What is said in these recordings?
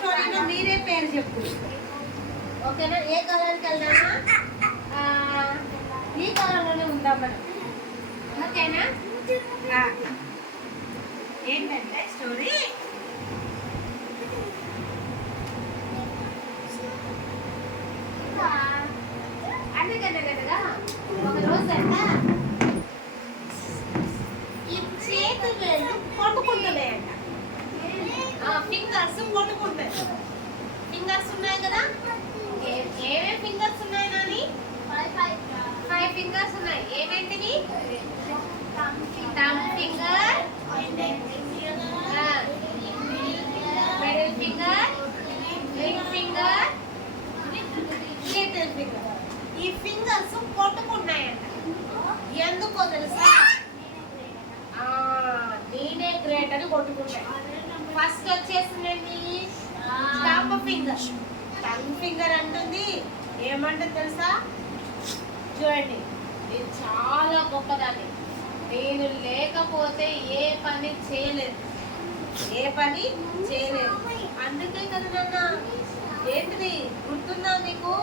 స్టోరీలో మీరే పేరు చెప్పు. ఓకేనా? ఏ కలర్కి వెళ్దామా? ఈ కలర్లోనే ఉందాం మనం. ఓకేనా? ఏంటంటే స్టోరీ అనగనగా ఒక రోజు అంట ఈ చేతి వేళ్ళు కొట్టుకుంటున్నాయంట. ఫింగర్స్ కొట్టుకుంటాయి. ఫింగర్స్ ఉన్నాయి కదా, ఏమేమి ఫింగర్స్ ఉన్నాయి నాని? 5 ఫింగర్స్ ఉన్నాయి. ఏమేంటివి? Thumb finger, middle finger, ring finger, little finger. ఈ ఫింగర్స్ కొట్టుకున్నాయంట. ఎందుకో తెలుసా? నేనే గ్రేట్ అని కొట్టుకున్నాయి. ఫస్ట్ వచ్చేసిందండి థంబ్ ఫింగర్. థంబ్ ఫింగర్ అంటుంది ఏమంటుంది తెలుసా? చూడండి, నేను చాలా గొప్పదాన్ని, నేను లేకపోతే ఏ పని చేయలేదు, ఏ పని చేయలేదు. అందుకే కదా నాన్న, ఏంటిది గుర్తుందా మీకు?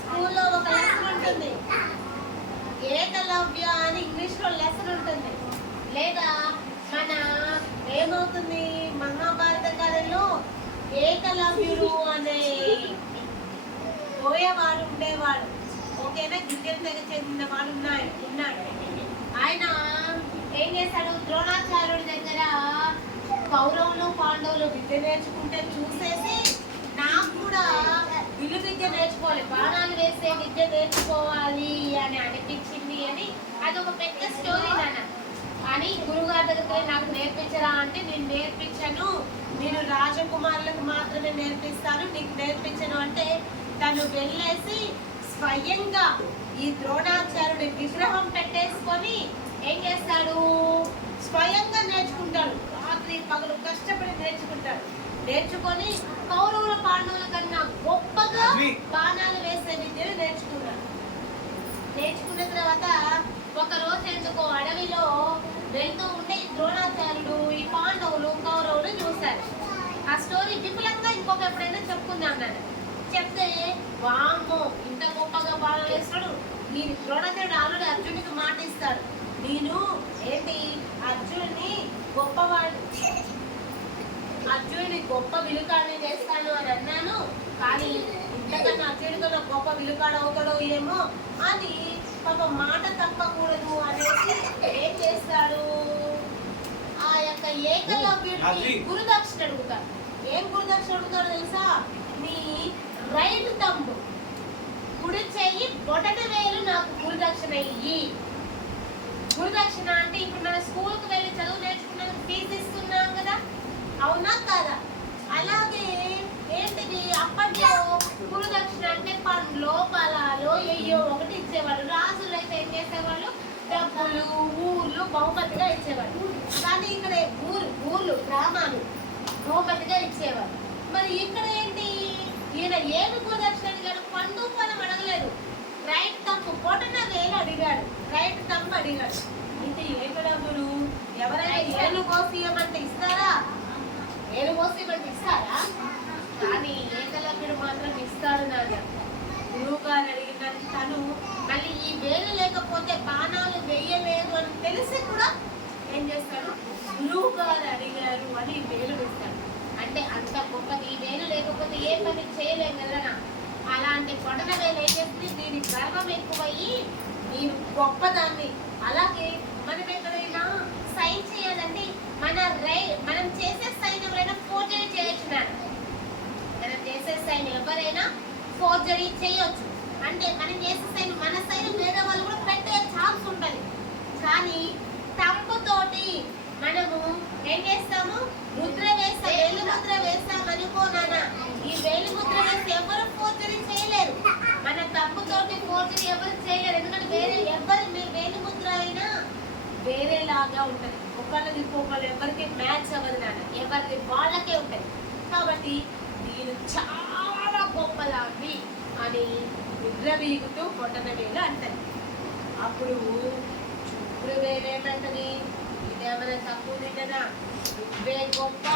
స్కూల్లో ఒక లెసన్ ఉంటుంది, ఏకలవ్య అని ఇంగ్లీష్లో లెసన్ ఉంటుంది. లేదా మన ఏమవుతుంది, మహాభారత కథలో ఏకలవ్యుడు అనే పోయేవాడు ఉండేవాడు. ఓకేనా? గిద్దెల దగ్గర చెందిన వాడు ఉన్నాడు. ఆయన ఏం చేశాడు? ద్రోణాచార్యుడి దగ్గర కౌరవులు పాండవులు విద్య నేర్చుకుంటే చూసేసి నాకు కూడా విలు విద్య నేర్చుకోవాలి, బాణాలు వేసే విద్య నేర్చుకోవాలి అని అనిపించింది అని. అది ఒక పెద్ద స్టోరీ నాన్న. అని గురుగారి దగ్గర నాకు నేర్పించరా అంటే, నేను నేర్పించను, నేను రాజకుమారులకు మాత్రమే నేర్పిస్తాను, నీకు నేర్పించను అంటే తను వెళ్ళేసి స్వయంగా ఈ ద్రోణాచార్యుడి విగ్రహం పెట్టేసుకొని ఏం చేస్తాడు? స్వయంగా నేర్చుకుంటాడు. రాత్రి పగలు కష్టపడి నేర్చుకుంటాడు. నేర్చుకొని కౌరవుల పాండవుల కన్నా గొప్పగా బాణాలు వేసే విద్యను నేర్చుకున్నాడు. నేర్చుకున్న తర్వాత ఒక రోజు ఎందుకో అడవిలో వెళ్తూ ఉంటే ఈ ద్రోణాచార్యుడు, ఈ పాండవులు, కౌరవులు చూశారు. ఆ స్టోరీ విపులంగా ఇంకొక ఎప్పుడైనా చెప్పుకుందాం నాన్న. చెప్తే వామ్మో ఇంత గొప్పగా బాణాలు వేస్తాడు. నేను ద్రోణాచార్యుడు ఆల్రెడీ అర్జునుడికి మాట ఇస్తాడు, నేను ఏంటి అర్జునుడిని గొప్ప విలుకాడిని చేస్తాను అని అన్నాను, కానీ ఇంతకన్నా అర్జునుడితో గొప్ప విలుకాడు అవుతాడో ఏమో అని పాప మాట తప్పకూడదు అనేసి ఏం చేస్తాడు? ఆ యొక్క ఏకలవ్యుడిని గురుదక్షిణ అడుగుతాడు. ఏం గురుదక్షిణ అడుగుతాడో తెలుసా? నీ రైట్ థంబ్, కుడి చెయ్యి బొటన వేలు నాకు గురుదక్షిణ ఇయ్యి. గురుదక్షిణ అంటే ఇప్పుడు మన స్కూల్కి వెళ్ళి చదువు నేర్చుకున్నాక ఫీజు ఇస్తున్నాం కదా, అవునా కాదా? అలాగే ఏంటిది, అప్పట్లో గురుదక్షిణ అంటే పండ్లో ఫలాలు అయ్యో ఒకటి ఇచ్చేవాళ్ళు. రాజులు అయితే ఏం చేసేవాళ్ళు? డబ్బులు, ఊర్లు బహుమతిగా ఇచ్చేవాళ్ళు. కానీ ఇక్కడ ఊర్లు గ్రామాలు బహుమతిగా ఇచ్చేవాళ్ళు. మరి ఇక్కడ ఏంటి, ఈయన ఏమి గురుదక్షిణ అడిగాడు? పండు ఫలం అడగలేదు, రైట్ థంబ్ బొటన వేలు అడిగాడు, రైట్ థంబ్ అడిగాడు. ఇది ఏకలవ్యుడు ఎవరైనా ఏలు కోసియమంటే ఇస్తారా? ఏలు కోసియమంటే ఇస్తారా? కానీ ఏకలవ్యుడు మాత్రం ఇస్తాడు నాన్న. గురువు గారు అడిగినది తను మళ్ళీ ఈ వేలు లేకపోతే బాణాలు వేయలేదు అని తెలిసి కూడా ఏం చేస్తాడు? గురువు గారు అడిగారు అని వేలు వేస్తాడు. అంటే అంత గొప్పది, ఈ వేలు లేకపోతే ఏ పని చేయలేం కదా. అలాంటి బొటన వేలు ఏం చేస్తుంది? దీని గర్వం ఎక్కువయ్యి నేను గొప్పదాన్ని. అలాగే మనం ఎక్కడైనా సైన్ చేయాలంటే మనం చేసే సైన్ ఎవరైనా ఫోర్జరీ చేయొచ్చు నాన్న. మనం చేసే సైన్ ఎవరైనా ఫోర్జరీ చేయొచ్చు. అంటే మనం చేసే సైన్ మన సైన్ వేరే వాళ్ళు కూడా పెట్టే ఛాన్స్ ఉంటుంది. కానీ థంబ్ తోటి మనము ఏం చేస్తాము? ముద్ర వేస్తాం, వేలు ముద్ర వేస్తాం అనుకోనా. ఈ వేలు ముద్ర వేస్తే ఎవరు ఫోర్జరీ చేయలేరు, మన థంబ్ తోటి ఫోర్జరీ ఎవరు చేయలేరు. ఎందుకంటే వేరే ఎవరి వేలు ముద్ర అయినా వేరేలాగా ఉంటుంది, ఒకళ్ళది ఇంకొకళ్ళు ఎవరికి మ్యాచ్ అవ్వదు నాన్న, ఎవరిది వాళ్ళకే ఉంటుంది. కాబట్టి నేను చాలా గొప్పదాన్ని అని విర్రవీగుతూ బొటన వేలు అంటది. అప్పుడు చూపుడు వేలేమంటది? ఇదేమైనా తక్కువ తింటదా? నువ్వే గొప్ప,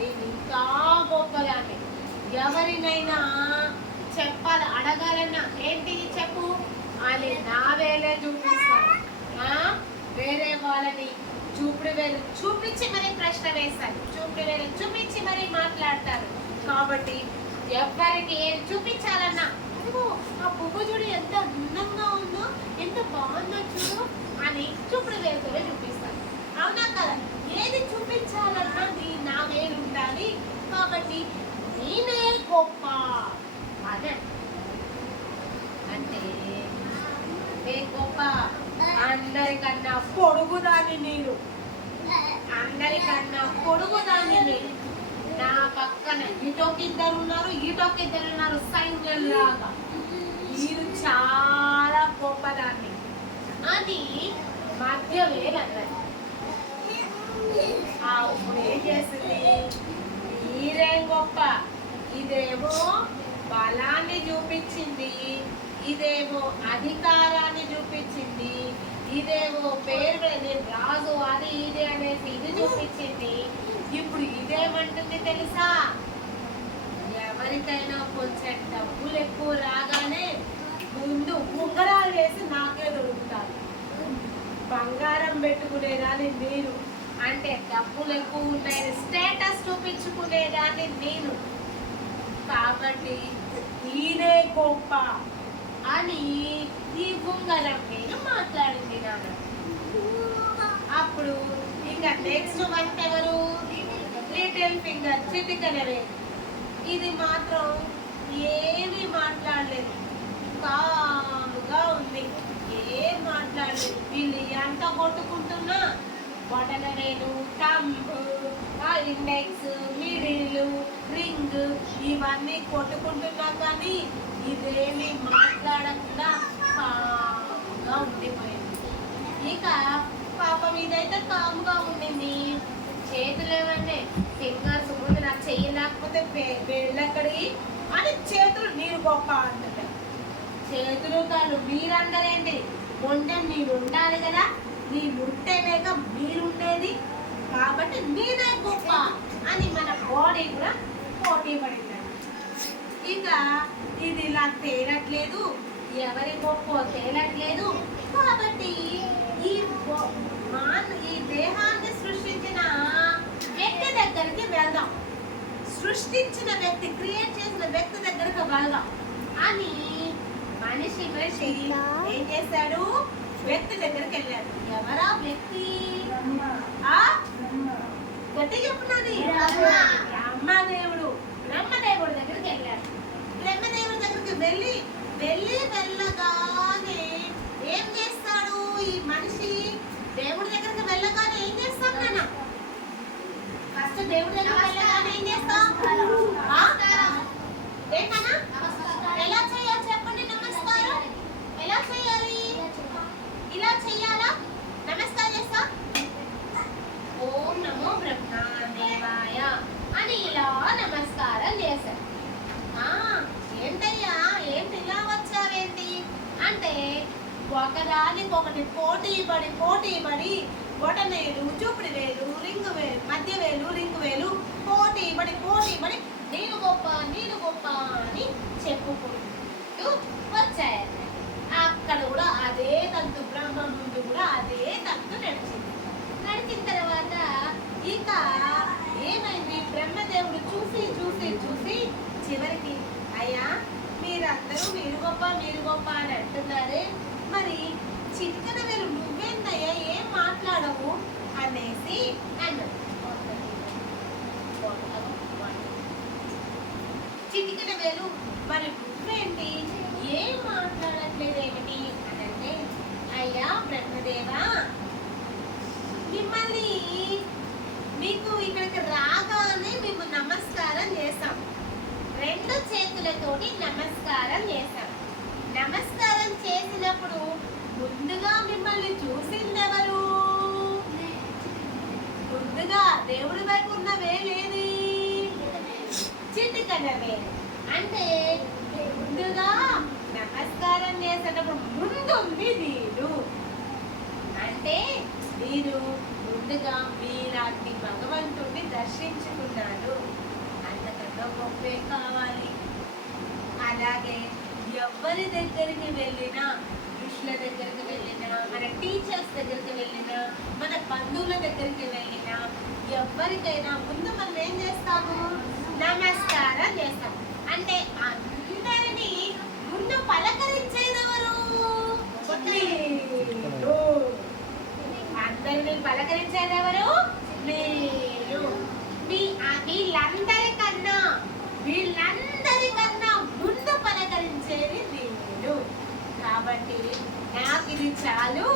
నేను ఇంకా గొప్పదాన్ని. ఎవరినైనా చెప్పాలి, అడగాలన్నా ఏంటి చెప్పు అని నా వేలే చూపిస్తాను. వేరే వాళ్ళని చూపుడు వేలు చూపించి మరీ ప్రశ్న వేస్తారు, చూపుడు వేలు చూపించి మరీ మాట్లాడతారు. కాబట్టి ఎవరికి ఏది చూపించాలన్నా అదిగో ఆ పువ్వు చూడు ఎంత అందంగా ఉందో, ఎంత బాగుందో చూడు అని చూపుడు వేలుతోనే చూపిస్తారు. అవునా కదా? ఏది చూపించాలన్నా నా వేలు ఉండాలి. కాబట్టి నేనే గొప్ప అదే అంటే గొప్ప. అందరికన్నా పొడుగుదాన్ని నేను, అందరికన్నా పొడుగుదాన్ని నేను. నా పక్కన ఇటోకి ఇద్దరు ఉన్నారు, ఇటోకి ఇద్దరు ఉన్నారు, సైన్యం లాగా. మీరు చాలా గొప్పదాన్ని అని మధ్య వేలన్నది. ఇప్పుడు ఏం చేసింది? మీరేం గొప్ప. ఇదేమో బలాన్ని చూపించింది, ఇదేమో అధికారాన్ని చూపించింది, ఇదేమో పేరు నేను రాజు అది ఇది అనేసి ఇది చూపించింది. ఇప్పుడు ఇదేమంటుంది తెలుసా? ఎవరికైనా కొంచెం డబ్బులు ఎక్కువ రాగానే ముందు ఉంగరాలు వేసి నాకే దొరుకుతారు. బంగారం పెట్టుకునేదాన్ని నేను, అంటే డబ్బులు ఎక్కువ ఉన్నాయని స్టేటస్ చూపించుకునేదాన్ని నేను. కాబట్టి ఈయనే గొప్ప అని ఈ ఉంగరం నేను మాట్లాడింది నాన్న. అప్పుడు ఇంకా నెక్స్ట్ వన్ ఎవరు? లిటిల్ ఫింగర్, చిటికెన వేలు. ఇది మాత్రం ఏమీ మాట్లాడలేదు, కాముగా ఉంది, ఏం మాట్లాడలేదు. వీళ్ళు ఎంత కొట్టుకుంటున్నా బొటన వేలు, థంబ్, ఇండెక్స్, మిడిల్, రింగ్ ఇవన్నీ కొట్టుకుంటున్నా కానీ ఇదేమీ మాట్లాడకుండా కాముగా ఉండిపోయింది. ఇక పాపం ఇదైతే కాముగా ఉండింది. చేతులు ఏమన్నా ఫింగర్స్ ముందు నాకు చెయ్యలేకపోతే వేళ్ళెక్కడి అని చేతులు మీరు గొప్ప అంటారు. చేతులు కాళ్ళు మీరందరేంటి? ఉండే మీరు ఉండాలి కదా, మీరు ఉంటేనేక మీరుండేది. కాబట్టి మీరే గొప్ప అని మన బాడీ కూడా పోటీ పడింది. ఇక ఇది ఇలా తేలట్లేదు, ఎవరి గొప్ప తేలట్లేదు. కాబట్టి ఈ దేహాన్ని సృష్టించిన వ్యక్తి దగ్గరికి వెళ్దాం, సృష్టించిన వ్యక్తి, క్రియేట్ చేసిన వ్యక్తి దగ్గరికి వెళ్దాం అని మనిషి ఏం చేశాడు? వ్యక్తి దగ్గరికి వెళ్ళాడు. ఎవరా వ్యక్తి? గట్టి చెప్పున్నది బ్రహ్మదేవుడు. బ్రహ్మదేవుడి దగ్గరికి వెళ్ళాడు. బ్రహ్మదేవుడి దగ్గరికి వెళ్ళగానే ఏం చేస్తాడు ఈ మనిషి? దేవుడి దగ్గరికి వెళ్ళగానే ఏం చేస్తాం నాన్న? ఫస్ట్ దేవుడి దగ్గరికి వెళ్ళగానే ఏం చేస్తాం? ఏంటన్నా ఎలా చేయాలి చెప్పండి? నమస్కారం ఎలా చేయాలి? ఇలా చెయ్యాలా? నమస్కారం చేస్తా, ఓం నమో బ్రహ్మదేవాయ అని ఇలా నమస్కారం చేశారు. ఏంటయ్యా ఏంటి ఇలా వచ్చావేంటి అంటే, ఒకదానికొకటి పోటీ పడి బొటనేలు, చూపుడు వేలు, రింగు వేలు, మధ్య వేలు, రింగు వేలు పోటీ పడి నేను గొప్ప అని చెప్పుకుంటూ వచ్చాయన్న. అక్కడ కూడా అదే తంతు, బ్రహ్మ ముందు కూడా అదే తంతు నడిచింది. నడిచిన తర్వాత ఇక ఏమైంది? బ్రహ్మదేవుడు చూసి చివరికి, అయ్యా మీరందరూ మీరు గొప్ప అని అంటున్నారే, మరి చిటికెన వేలు నువ్వేందయ్యా ఏం మాట్లాడవు అనేసి అన్నాడు. చిటికెన వేలు మరి నువ్వేంటి ఏం మాట్లాడట్లేదేమిటి అని అంటే, అయ్యా బ్రహ్మదేవా, మిమ్మల్ని మీకు ఇక్కడికి రాగానే మేము నమస్కారం చేస్తాం, రెండు చేతులతోటి నమస్కారం చేస్తాం. నమస్కారం చేసినప్పుడు ముందుగా మిమ్మల్ని చూసిందెవరు? ముందుగా దేవుడి వైపు ఉన్న వేలేది? చిటికెన వేలు. అంటే ముందుగా నమస్కారం చేసేటప్పుడు ముందుంది నేను. అంటే నేను ముందుగా మీలాంటి భగవంతుడిని దర్శించుకున్నాను. ఎవరి దగ్గరికి వెళ్ళినా, ఋషుల దగ్గరికి వెళ్ళినా, మన టీచర్స్ దగ్గరికి వెళ్ళినా, మన బంధువుల దగ్గరికి వెళ్ళినా, ఎవరికైనా ముందు మనం ఏం చేస్తాము? నమస్కారం చేస్తాం. అంటే అందరినీ ముందు పలకరించేదెవరు? అందరినీ పలకరించేదెవరు? మీరు. వీళ్ళందరికన్నా ముందు పలకరించేది నేను. కాబట్టి నాకు ఇది చాలు,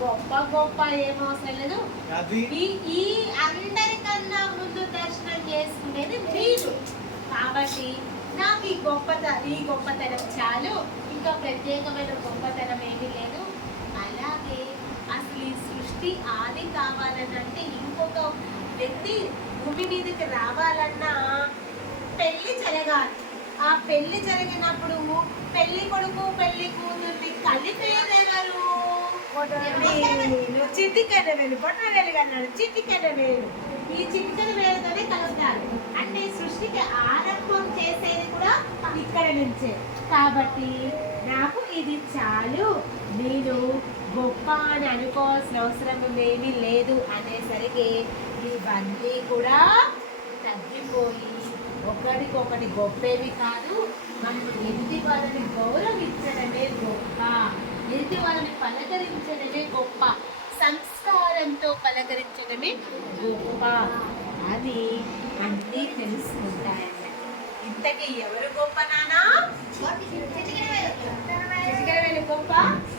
గొప్ప గొప్ప ఏమవసరం లేదు. ఈ అందరికన్నా ముందు దర్శనం చేసుకునేది మీరు. కాబట్టి నాకు ఈ గొప్పతనం చాలు, ఇంకా ప్రత్యేకమైన గొప్పతనం ఏమీ లేదు. అలాగే అసలు ఈ సృష్టి ఆది కావాలనంటే ఇంకొక వ్యక్తి భూమి మీదకి రావాలన్నా పెళ్లి జరగాలి. ఆ పెళ్లి జరిగినప్పుడు పెళ్లి కొడుకు పెళ్లి కూతుర్ని కలిపేదెవరు? చిటికెన వేలు, బొట్ట వేలు కన్నాడు, చిటికెన వేలు. ఈ చిటికెన వేలుతోనే కలుగుతారు. అంటే సృష్టికి ఆరంభం చేసేది కూడా ఇక్కడ నుంచే. కాబట్టి నాకు ఇది చాలు, నేను గొప్ప అని అనుకోవాల్సిన అవసరం ఏమీ లేదు అనేసరికి ఇవన్నీ కూడా తగ్గిపోయి ఒకరికొకటి గొప్పేవి కాదు. మనం ఎదుటి వాళ్ళని గౌరవించడమే గొప్ప, ఎదుటి వాళ్ళని పలకరించడమే గొప్ప, సంస్కారంతో పలకరించడమే గొప్ప అని అన్నీ తెలుసుకుంటాయన్న. ఇంతకీ ఎవరు గొప్ప నానా? చిటికెనవేలు గొప్ప,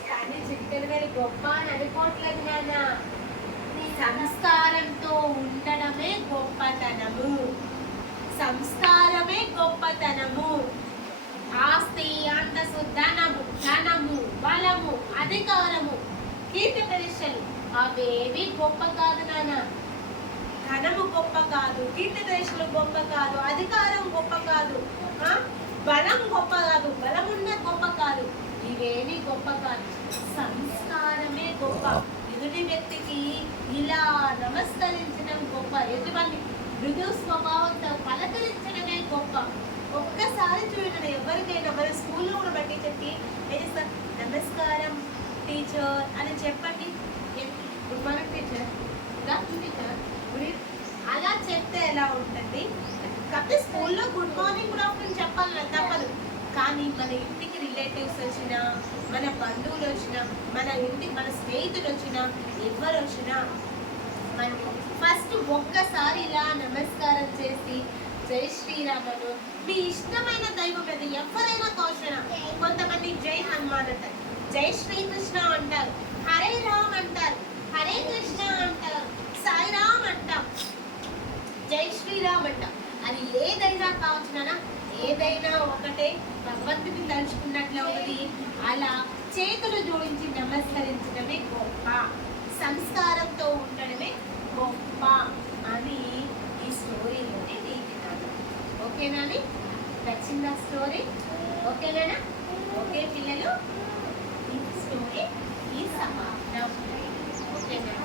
కానీ చిటికెనవేలు గొప్ప అని అనుకోవట్లేదు నాన్న. సంస్కారంతో ఉండడమే గొప్పతనము, సంస్కారమే గొప్పతనము. ఆస్తి, అంతస్తు, ధనము, బలము, అధికారము, కీర్తి ప్రతిష్టలు అవేవి గొప్ప కాదు నాన్న. ధనము గొప్ప కాదు, కీర్తి ప్రతిష్టలు గొప్ప కాదు, అధికారం గొప్ప కాదు, బలం గొప్ప కాదు, బలం ఉన్న గొప్ప కాదు, ఇవేవి గొప్ప కాదు. సంస్కారమే గొప్ప. ఎదుటి వ్యక్తికి ఇలా నమస్కరించడం గొప్ప, ఎదుటి మృదు స్వభావంతో పలకరించడమే గొప్ప. ఒక్కసారి చూడండి, ఎవరికైనా మన స్కూల్లో కూడా బట్టి చెప్పి నమస్కారం టీచర్ అని చెప్పండి. Good morning teacher, good afternoon teacher, అలా చెప్తే ఎలా ఉంటుంది? కాకపోతే స్కూల్లో గుడ్ మార్నింగ్ గుడ్ ఆఫ్టర్నూన్ చెప్పాలి తప్పదు. కానీ మన ఇంటికి రిలేటివ్స్ వచ్చినా, మన బంధువులు వచ్చినా, మన స్నేహితులు వచ్చినా, ఎవరు వచ్చినా మనం ఫస్ట్ ఒక్కసారి ఇలా నమస్కారం చేసి జై శ్రీరామను, మీ ఇష్టమైన దైవం మీద ఎవరైనా కావచ్చు. కొంతమంది జై హనుమాన్ అంటారు, జై శ్రీకృష్ణ అంటారు, హరే రామ్ అంటారు, హరే కృష్ణ అంటారు, సాయిరామ్ అంటాం, జై శ్రీరామ్ అంటాం. అది ఏదైనా కావచ్చు, ఏదైనా ఒకటే, భగవంతుని తలుచుకున్నట్లు ఒకటి. అలా చేతులు జోడించి నమస్కరించడమే గొప్ప, సంస్కారంతో ఉండడమే గొప్ప అని ఈ స్టోరీలోనే నేర్చుకున్నాను. ఓకేనా? నచ్చిందా స్టోరీ? ఓకేనా? ఓకే పిల్లలు, ఈ స్టోరీ ఈ సమాప్తం. ఓకేనా?